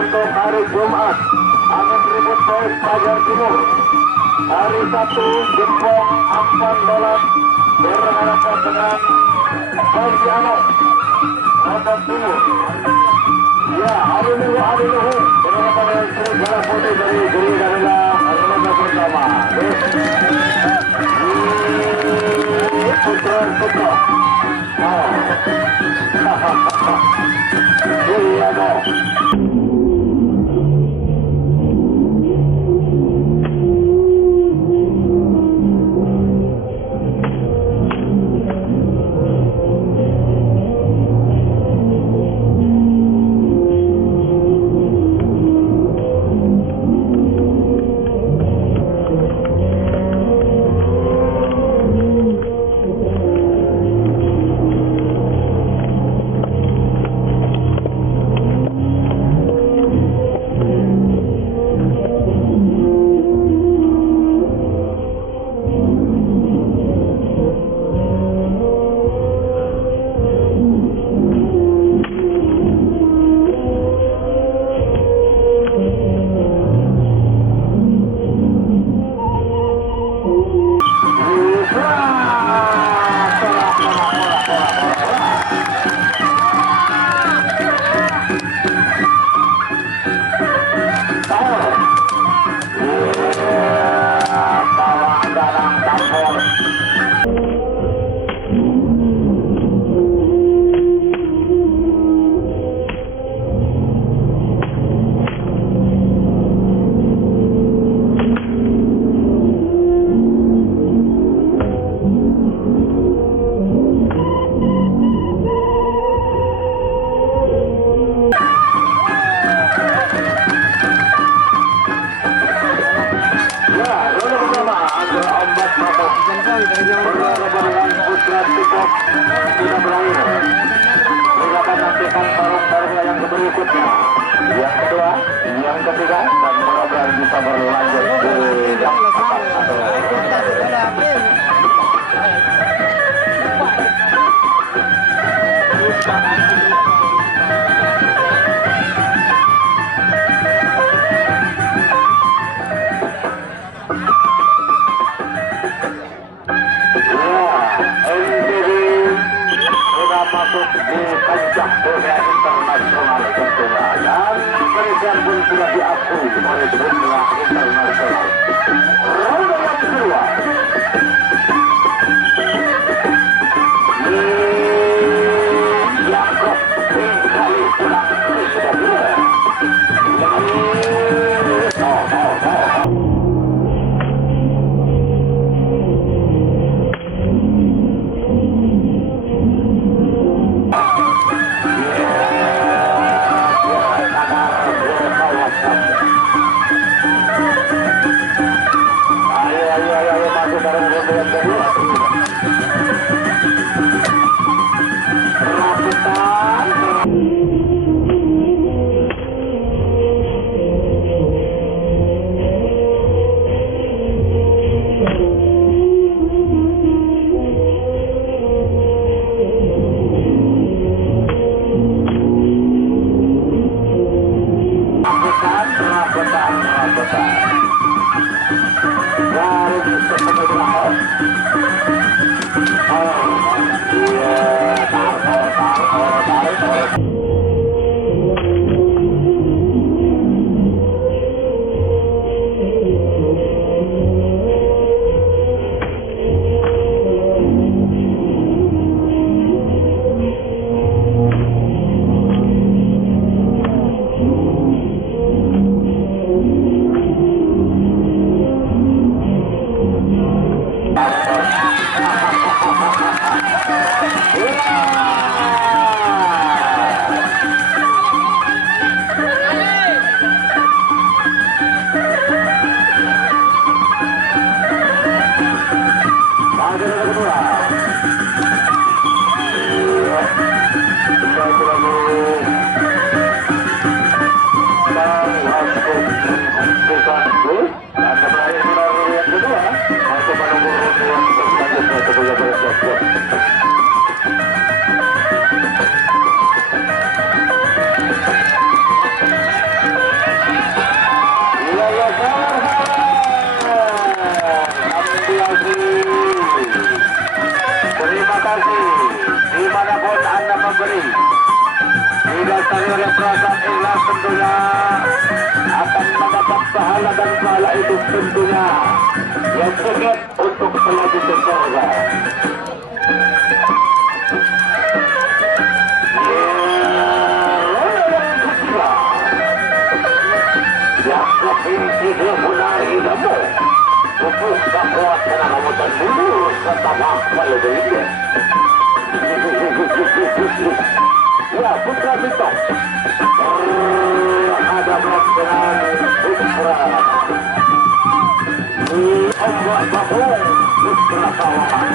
Untuk hari Jumat, angin ribut Polres Pagar Timur. Hari Sabtu, Jepang Ampan Dolat berhadapan dengan Bagiano Lombok Timur. Ya, hari Minggu berhadapan dengan Serigala Putih dari Geri Darila Armada pertama. Putra. Iya dong. Sudah berakhir. Kita akan nantikan barang-barang yang berikutnya. Yang kedua, yang ketiga, dan mudah-mudahan bisa berlanjut ke yang keempat atau masuk di kancah dunia internasional tentunya, dan mereka pun sudah diakui oleh dunia internasional. Ronde yang kedua, Yakob kali pulang sudah dua. dimanapun Anda memberi, didasari oleh perasaan ikhlas tentunya akan mendapat pahala, dan pahala itu tentunya yang cukup untuk melaju ke surga. Yang lebih tidak mulai kamu untuk dapat menamatkan dulu setelah melebih. Ya, Putra Bito berhadapan dengan Putra di ombak babung Putra Kawaman.